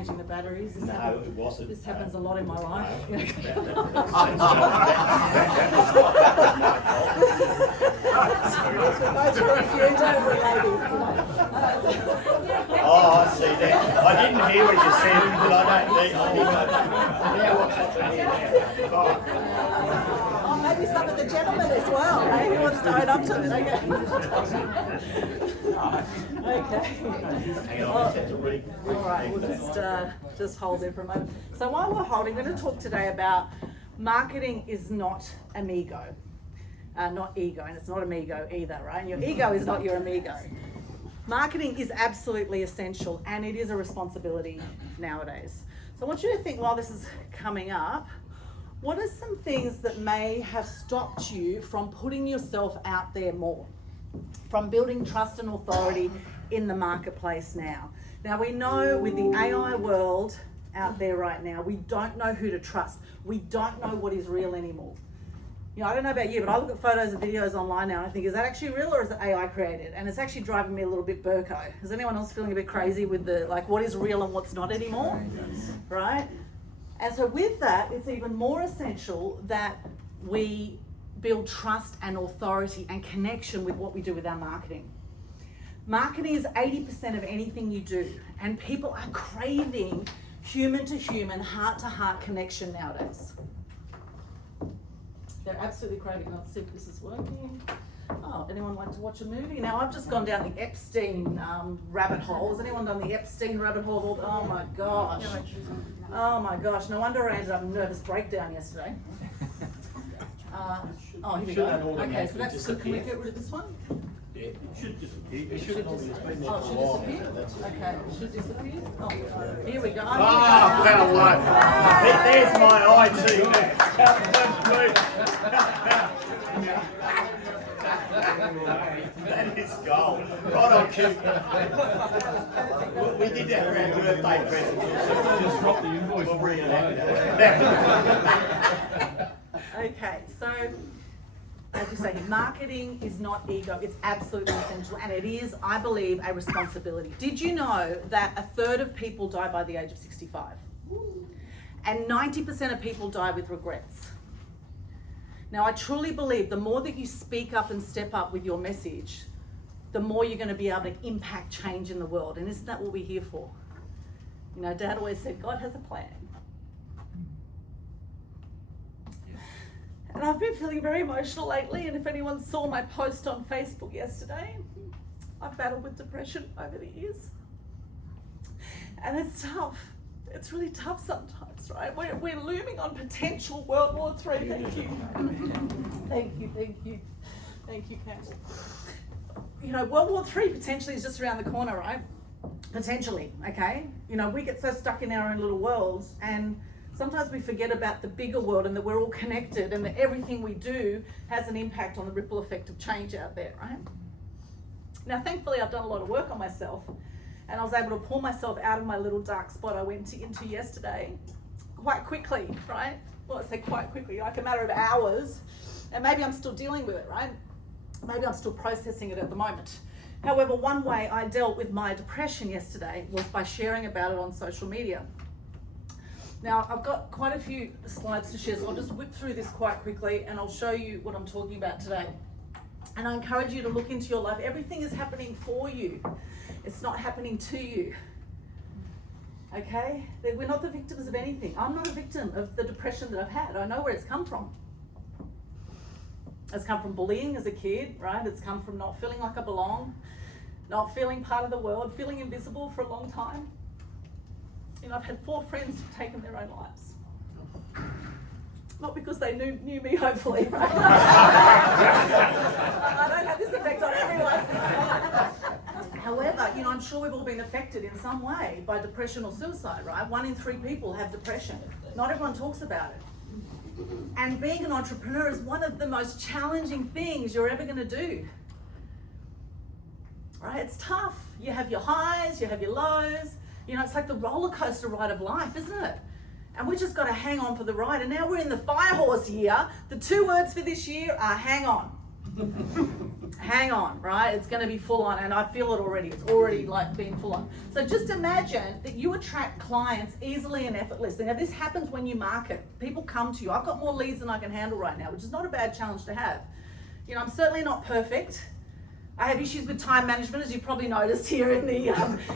changing the batteries? No, it wasn't. This happens a lot in my life. That was my fault. We go through a few, don't we, ladies? Oh, I see that. I didn't hear what you said, but I don't need now what's happening here now? Oh, maybe some of the gentlemen as well. Maybe who wants to own up to it? Okay. Hang on, I just have to read. All right, we'll just hold there for a moment. So while we're holding, we're going to talk today about marketing is not amigo. Not ego, and it's not amigo either, right? And your ego is not your amigo. Marketing is absolutely essential, and it is a responsibility nowadays. So I want you to think while this is coming up, what are some things that may have stopped you from putting yourself out there more, from building trust and authority in the marketplace now? Now we know with the AI world out there right now, we don't know who to trust. We don't know what is real anymore. You know, I don't know about you, but I look at photos and videos online now and I think, is that actually real or is it AI created? And it's actually driving me a little bit burko. Is anyone else feeling a bit crazy with the, like, what is real and what's not anymore? Right? And so with that, it's even more essential that we build trust and authority and connection with what we do with our marketing. Marketing is 80% of anything you do, and people are craving human to human, heart to heart connection nowadays. They're absolutely craving. Let's see if this is working. Oh, anyone like to watch a movie? Now I've just gone down the Epstein rabbit hole. Has anyone done the Epstein rabbit hole? Oh my gosh. Oh my gosh. No wonder I ended up in a nervous breakdown yesterday. Oh, here we go. Okay, so that's good. Can we get rid of this one? Yeah, it should disappear. It should disappear. Oh, it should disappear? Okay, it should disappear. Oh, here we go. Ah, well, one. There's my IT man. That is gold. Right on cue. We did that for our birthday present. Just drop the invoice. We'll reenact that. Okay, so as we say, marketing is not ego, it's absolutely essential, and it is, I believe, a responsibility. Did you know that 1/3 of people die by the age of 65? And 90% of people die with regrets. Now, I truly believe the more that you speak up and step up with your message, the more you're going to be able to impact change in the world. And isn't that what we're here for? You know, Dad always said, God has a plan. And I've been feeling very emotional lately, and if anyone saw my post on Facebook yesterday, I've battled with depression over the years. And it's tough. It's really tough sometimes, right? We're looming on potential World War III. Thank you. Thank you, Cam. You know, World War III potentially is just around the corner, right? Potentially, okay? You know, we get so stuck in our own little worlds, and sometimes we forget about the bigger world and that we're all connected and that everything we do has an impact on the ripple effect of change out there, right? Now, thankfully, I've done a lot of work on myself, and I was able to pull myself out of my little dark spot I went into yesterday quite quickly, right? Well, I say quite quickly, like a matter of hours, and maybe I'm still dealing with it, right? Maybe I'm still processing it at the moment. However, one way I dealt with my depression yesterday was by sharing about it on social media. Now, I've got quite a few slides to share, so I'll just whip through this quite quickly and I'll show you what I'm talking about today. And I encourage you to look into your life. Everything is happening for you. It's not happening to you. Okay? We're not the victims of anything. I'm not a victim of the depression that I've had. I know where it's come from. It's come from bullying as a kid, right? It's come from not feeling like I belong, not feeling part of the world, feeling invisible for a long time. You know, I've had 4 friends who've taken their own lives. Not because they knew me, hopefully, right? I don't have this effect on everyone. However, you know, I'm sure we've all been affected in some way by depression or suicide, right? 1 in 3 people have depression. Not everyone talks about it. And being an entrepreneur is one of the most challenging things you're ever going to do. Right? It's tough. You have your highs, you have your lows. You know, it's like the roller coaster ride of life, isn't it? And we just got to hang on for the ride. And now we're in the fire horse year. The 2 words for this year are hang on. hang on, right? It's going to be full on, and I feel it already. It's already like being full on. So just imagine that you attract clients easily and effortlessly. Now this happens when you market. People come to you. I've got more leads than I can handle right now, which is not a bad challenge to have. You know, I'm certainly not perfect. I have issues with time management, as you probably noticed here in the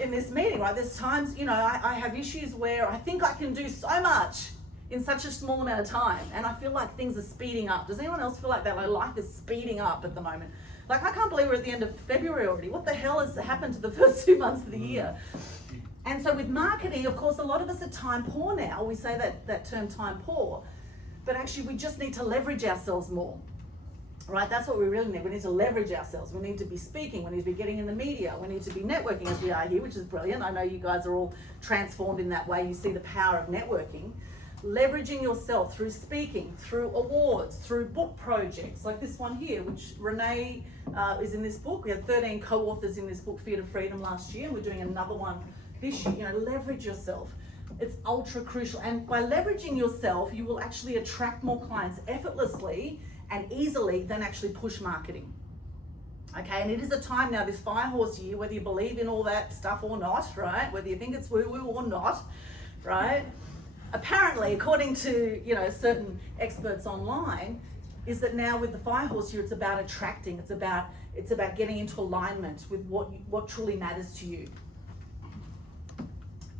in this meeting, right? There's times, you know, I have issues where I think I can do so much in such a small amount of time, and I feel like things are speeding up. Does anyone else feel like that? Like life is speeding up at the moment. Like I can't believe we're at the end of February already. What the hell has happened to the first 2 months of the year? And so with marketing, of course, a lot of us are time poor now. We say that term time poor, but actually we just need to leverage ourselves more. Right, that's what we really need. We need to leverage ourselves. We need to be speaking. We need to be getting in the media. We need to be networking as we are here, which is brilliant. I know you guys are all transformed in that way. You see the power of networking. Leveraging yourself through speaking, through awards, through book projects, like this one here, which Renee is in this book. We had 13 co-authors in this book, Fear to Freedom, last year, and we're doing another one this year. You know, leverage yourself. It's ultra crucial. And by leveraging yourself, you will actually attract more clients effortlessly and easily than actually push marketing. Okay, and it is a time now, this fire horse year, whether you believe in all that stuff or not, right? Whether you think it's woo-woo or not, right? Apparently, according to, you know, certain experts online, is that now with the fire horse year, it's about attracting, it's about getting into alignment with what truly matters to you.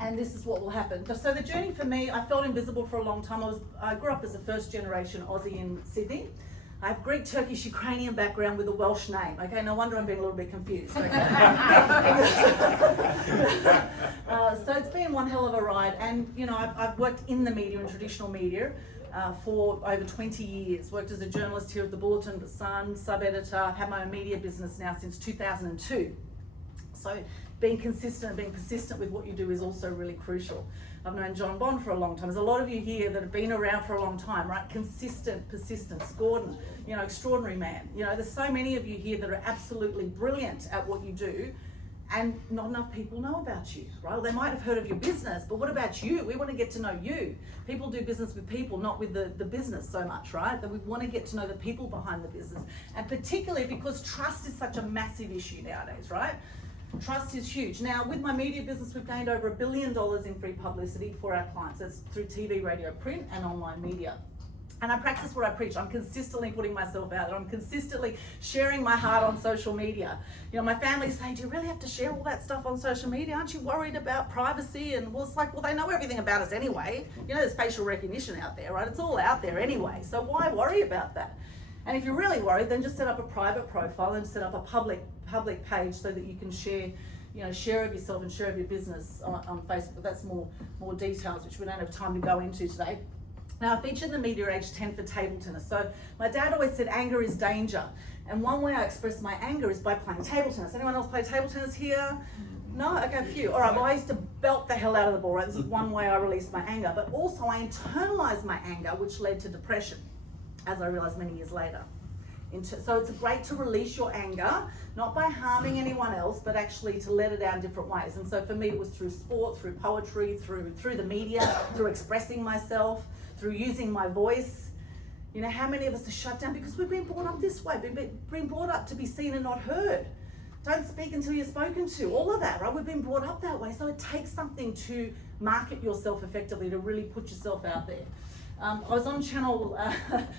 And this is what will happen. So the journey for me, I felt invisible for a long time. I grew up as a first generation Aussie in Sydney. I have Greek, Turkish, Ukrainian background with a Welsh name. Okay, no wonder I'm being a little bit confused. Okay? So it's been one hell of a ride. And you know, I've worked in the media, in traditional media, for over 20 years. Worked as a journalist here at the Bulletin, the Sun, sub-editor. I've had my own media business now since 2002. So being consistent, being persistent with what you do is also really crucial. I've known John Bond for a long time. There's a lot of you here that have been around for a long time, right? Consistent, persistence. Gordon, you know, extraordinary man. You know, there's so many of you here that are absolutely brilliant at what you do, and not enough people know about you, right? Well, they might have heard of your business, but what about you? We want to get to know you. People do business with people, not with the business so much, right? That we want to get to know the people behind the business. And particularly because trust is such a massive issue nowadays, right? Trust is huge. Now, with my media business, we've gained over $1 billion in free publicity for our clients. That's through TV, radio, print, and online media. And I practice what I preach. I'm consistently putting myself out there. I'm consistently sharing my heart on social media. You know, my family say, do you really have to share all that stuff on social media? Aren't you worried about privacy? And well, it's like, well, they know everything about us anyway. You know, there's facial recognition out there, right? It's all out there anyway. So why worry about that? And if you're really worried, then just set up a private profile and set up a public page so that you can share, you know, share of yourself and share of your business on Facebook. That's more details, which we don't have time to go into today. Now, I featured in the media age 10 for table tennis. So my dad always said anger is danger. And one way I express my anger is by playing table tennis. Anyone else play table tennis here? No? Okay, a few. All right, well, I used to belt the hell out of the ball, right? This is one way I released my anger. But also I internalized my anger, which led to depression, as I realized many years later. So it's great to release your anger, not by harming anyone else, but actually to let it out in different ways. And so for me, it was through sport, through poetry, through the media, through expressing myself, through using my voice. You know, how many of us are shut down because we've been brought up this way, been brought up to be seen and not heard. Don't speak until you're spoken to, all of that, right? We've been brought up that way. So it takes something to market yourself effectively, to really put yourself out there. I was on channel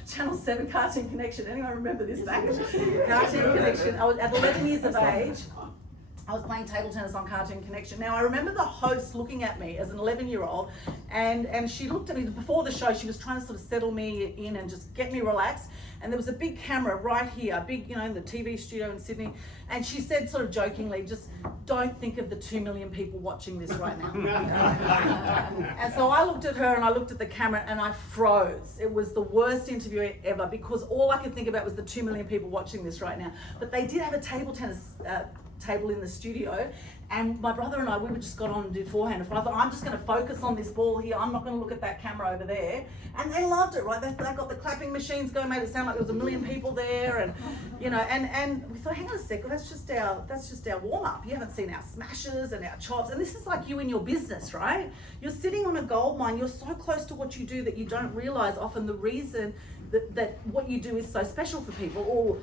7, Cartoon Connection. Anyone remember this back? Cartoon Connection. I was at 11 years of age. I was playing table tennis on Cartoon Connection. Now, I remember the host looking at me as an 11-year-old, and she looked at me before the show. She was trying to sort of settle me in and just get me relaxed. And there was a big camera right here, big, you know, in the TV studio in Sydney. And she said sort of jokingly, just don't think of the 2 million people watching this right now. And so I looked at her and I looked at the camera and I froze. It was the worst interview ever because all I could think about was the 2 million people watching this right now. But they did have a table tennis table in the studio, and my brother and I, we were just got on and did forehand. And I thought, I'm just going to focus on this ball here. I'm not going to look at that camera over there. And they loved it, right? They got the clapping machines going, made it sound like there was 1 million people there, and you know, and we thought, hang on a sec, well, that's just our warm up. You haven't seen our smashes and our chops, and this is like you in your business, right? You're sitting on a gold mine. You're so close to what you do that you don't realize often the reason that what you do is so special for people, or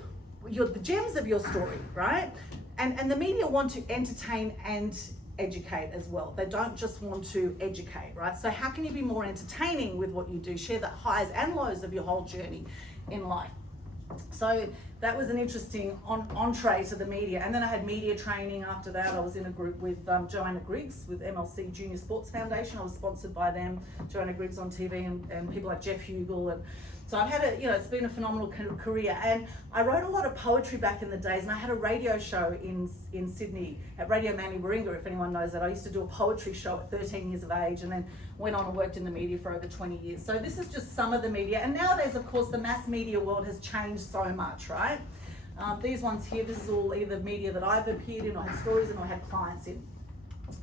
the gems of your story, right? And the media want to entertain and educate as well. They don't just want to educate, right? So how can you be more entertaining with what you do? Share the highs and lows of your whole journey in life. So that was an interesting entree to the media. And then I had media training after that. I was in a group with Joanna Griggs with MLC Junior Sports Foundation. I was sponsored by them, Joanna Griggs on TV, and people like Jeff Hugel. And so I've had it's been a phenomenal career. And I wrote a lot of poetry back in the days, and I had a radio show in Sydney at Radio Manly Warringah, if anyone knows that. I used to do a poetry show at 13 years of age, and then went on and worked in the media for over 20 years. So this is just some of the media. And nowadays, of course, the mass media world has changed so much, right? These ones here, this is all either media that I've appeared in or had stories in or had clients in.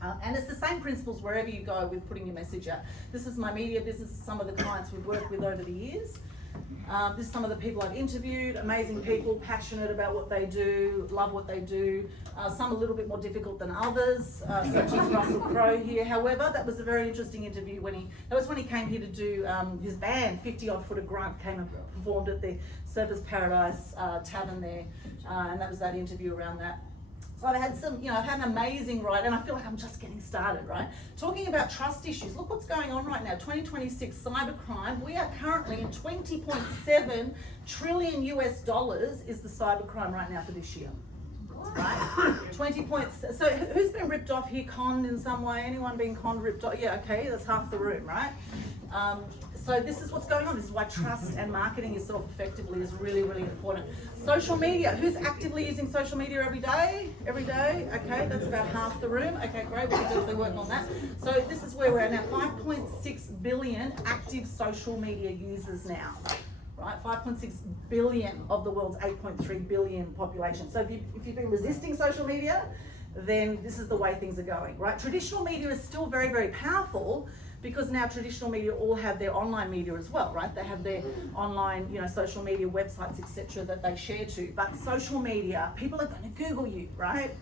And it's the same principles wherever you go with putting your message out. This is my media business, some of the clients we've worked with over the years. This is some of the people I've interviewed, amazing people, passionate about what they do, love what they do. Some a little bit more difficult than others, such as Russell Crowe here. However, that was a very interesting interview that was when he came here to do his band, 50 Odd Foot of Grunt, came and performed at the Surfers Paradise Tavern there, and that was that interview around that. So I've had I've had an amazing ride, and I feel like I'm just getting started, right? Talking about trust issues, look what's going on right now, 2026 cybercrime. We are currently in 20.7 trillion US dollars is the cybercrime right now for this year. Right? 20 points. So who's been ripped off here, conned in some way? Anyone being conned, ripped off? Yeah, okay, that's half the room, right? So this is what's going on. This is why trust and marketing yourself effectively is really, really important. Social media. Who's actively using social media every day? Every day? Okay, that's about half the room. Okay, great. We can definitely work on that. So this is where we're at now. 5.6 billion active social media users now. Right, 5.6 billion of the world's 8.3 billion population. So if you've been resisting social media, then this is the way things are going, right? Traditional media is still very, very powerful because now traditional media all have their online media as well, right? They have their online, social media websites, etc., that they share to. But social media, people are going to Google you, right?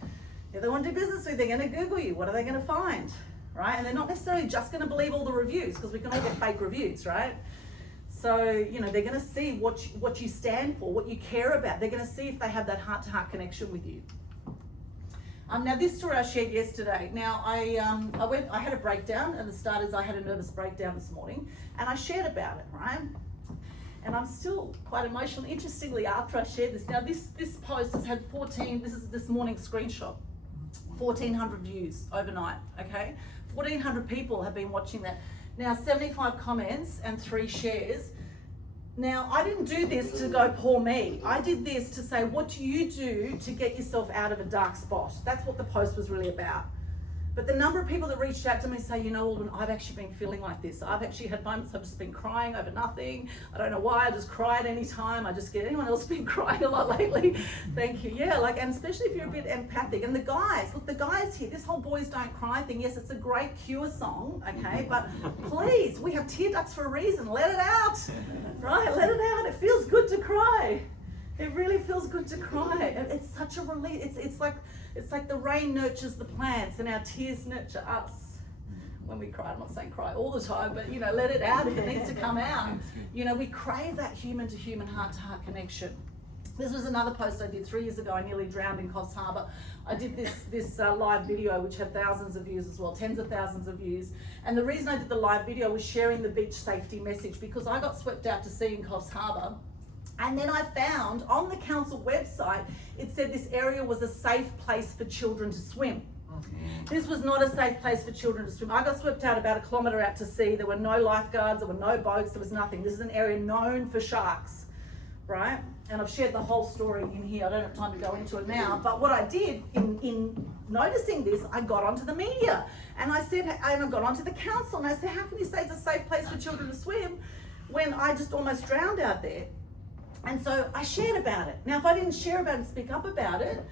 If they want to do business with you, they're going to Google you. What are they going to find, right? And they're not necessarily just going to believe all the reviews, because we can all get fake reviews, right? So, they're going to see what you stand for, what you care about. They're going to see if they have that heart-to-heart connection with you. Now, this story I shared yesterday. Now, I had a breakdown, and the start is I had a nervous breakdown this morning, and I shared about it, right? And I'm still quite emotional. Interestingly, after I shared this, now this post has had this is this morning's screenshot, 1,400 views overnight, okay? 1,400 people have been watching that. Now, 75 comments and 3 shares. Now, I didn't do this to go poor me. I did this to say, what do you do to get yourself out of a dark spot? That's what the post was really about. But the number of people that reached out to me say, Aldwyn, I've actually been feeling like this. I've actually had moments I've just been crying over nothing. I don't know why, I just cry at any time. I just get, anyone else been crying a lot lately? Thank you. Yeah, and especially if you're a bit empathic. And the guys here, this whole Boys Don't Cry thing, yes, it's a great Cure song, okay? But please, we have tear ducts for a reason. Let it out, right? Let it out. It feels good to cry. It really feels good to cry. It's such a relief. It's like the rain nurtures the plants and our tears nurture us when we cry. I'm not saying cry all the time, but let it out if it needs to come out. We crave that human to human, heart to heart connection. This was another post I did 3 years ago. I nearly drowned in Coffs Harbour. I did this live video, which had thousands of views as well, tens of thousands of views. And the reason I did the live video was sharing the beach safety message, because I got swept out to sea in Coffs Harbour. And then I found on the council website, it said this area was a safe place for children to swim. This was not a safe place for children to swim. I got swept out about 1 kilometre out to sea. There were no lifeguards, there were no boats, there was nothing. This is an area known for sharks, right? And I've shared the whole story in here. I don't have time to go into it now. But what I did in noticing this, I got onto the media. And I got onto the council, and I said, how can you say it's a safe place for children to swim when I just almost drowned out there? And so I shared about it. Now, if I didn't share about it and speak up about it,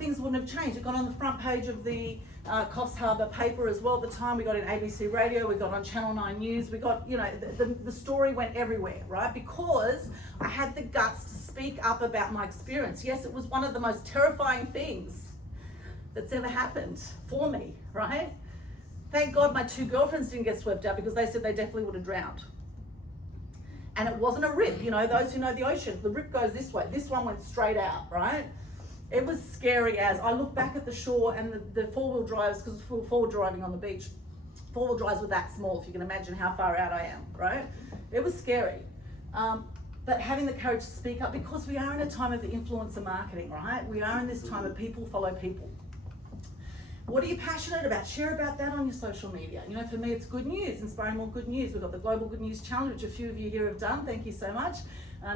things wouldn't have changed. It got on the front page of the Coffs Harbour paper as well at the time. We got in ABC Radio, we got on Channel 9 News, we got, the story went everywhere, right? Because I had the guts to speak up about my experience. Yes, it was one of the most terrifying things that's ever happened for me, right? Thank God my 2 girlfriends didn't get swept out, because they said they definitely would have drowned. And it wasn't a rip, you know, those who know the ocean, the rip goes this way. This one went straight out, right? It was scary as I look back at the shore and the four-wheel drives, because we were forward driving on the beach, four-wheel drives were that small, if you can imagine how far out I am, right? It was scary. But having the courage to speak up, because we are in a time of the influencer marketing, right? We are in this time of people follow people. What are you passionate about? Share about that on your social media. You know, for me, it's good news, inspiring more good news. We've got the Global Good News Challenge, which a few of you here have done. Thank you so much.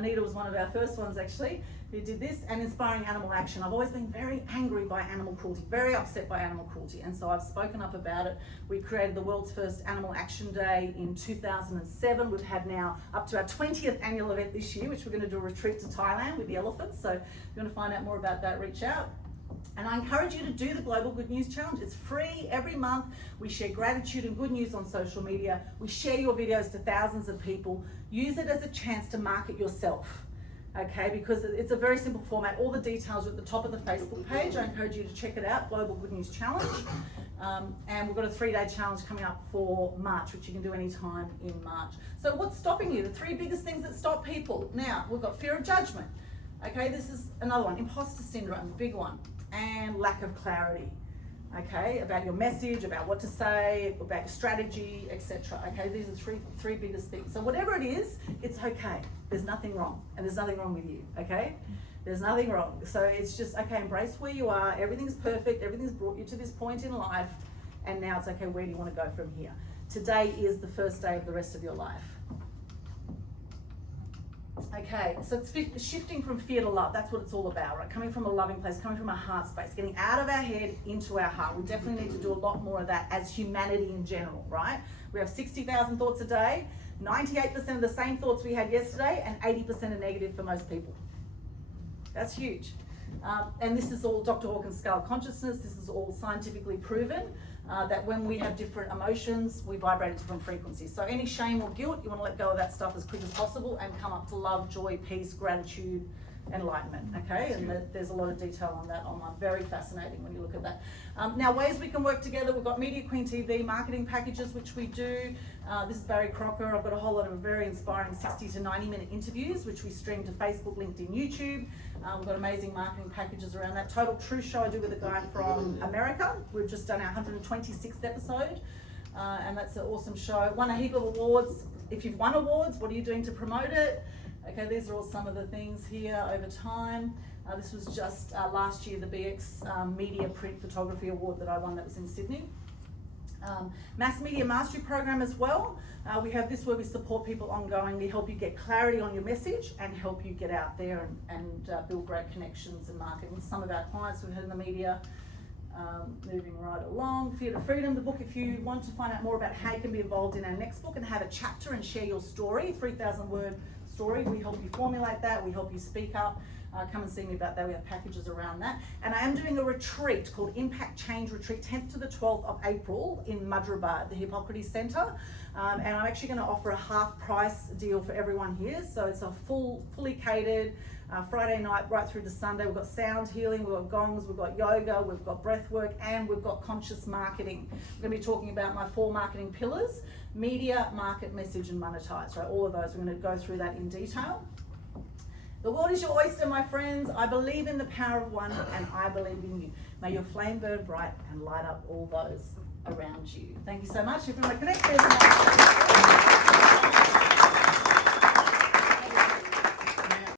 Nita was one of our first ones, actually, who did this. And inspiring animal action. I've always been very angry by animal cruelty, very upset by animal cruelty. And so I've spoken up about it. We created the world's first Animal Action Day in 2007. We've had now up to our 20th annual event this year, which we're going to do a retreat to Thailand with the elephants. So if you want to find out more about that, reach out. And I encourage you to do the Global Good News Challenge. It's free every month. We share gratitude and good news on social media. We share your videos to thousands of people. Use it as a chance to market yourself, okay? Because it's a very simple format. All the details are at the top of the Facebook page. I encourage you to check it out, Global Good News Challenge. And we've got a 3-day challenge coming up for March, which you can do anytime in March. So what's stopping you? The 3 biggest things that stop people. Now, we've got fear of judgment. Okay, this is another one, imposter syndrome, big one. And lack of clarity, okay, about your message, about what to say, about your strategy, etc. Okay, these are three biggest things. So whatever it is, it's okay. There's nothing wrong, and there's nothing wrong with you. Okay, there's nothing wrong. So it's just okay. Embrace where you are. Everything's perfect. Everything's brought you to this point in life, and now it's okay. Where do you want to go from here? Today is the first day of the rest of your life. Okay, so it's shifting from fear to love. That's what it's all about, right? Coming from a loving place, coming from a heart space, getting out of our head into our heart. We definitely need to do a lot more of that as humanity in general, right? We have 60,000 thoughts a day, 98% of the same thoughts we had yesterday, and 80% are negative for most people. That's huge. And this is all Dr. Hawkins' scale of consciousness. This is all scientifically proven. That when we have different emotions, we vibrate at different frequencies. So any shame or guilt, you want to let go of that stuff as quick as possible and come up to love, joy, peace, gratitude, enlightenment, okay? And there's a lot of detail on that online. Very fascinating when you look at that. Now, ways we can work together. We've got Media Queen TV marketing packages, which we do. This is Barry Crocker. I've got a whole lot of very inspiring 60 to 90-minute interviews, which we stream to Facebook, LinkedIn, YouTube. We've got amazing marketing packages around that. Total Truth Show I do with a guy from America. We've just done our 126th episode, and that's an awesome show. Won a heap of awards. If you've won awards, what are you doing to promote it? Okay, these are all some of the things here over time. This was just last year, the BX Media Print Photography Award that I won, that was in Sydney. Mass Media Mastery Program as well. We have this where we support people ongoingly, help you get clarity on your message and help you get out there and build great connections and marketing. Some of our clients we've had in the media. Moving right along, Fear to Freedom, the book. If you want to find out more about how you can be involved in our next book and have a chapter and share your story, 3,000-word story, we help you formulate that, we help you speak up. Come and see me about that. We have packages around that. And I am doing a retreat called Impact Change Retreat, 10th to the 12th of April in Madrabad, the Hippocrates Centre. And I'm actually going to offer a half price deal for everyone here. So it's a fully catered Friday night right through to Sunday. We've got sound healing, we've got gongs, we've got yoga, we've got breath work, and we've got conscious marketing. We're going to be talking about my 4 marketing pillars: media, market, message, and monetize. Right, all of those. We're going to go through that in detail. The world is your oyster, my friends. I believe in the power of one, and I believe in you. May your flame burn bright and light up all those around you. Thank you so much. If you want to connect, there's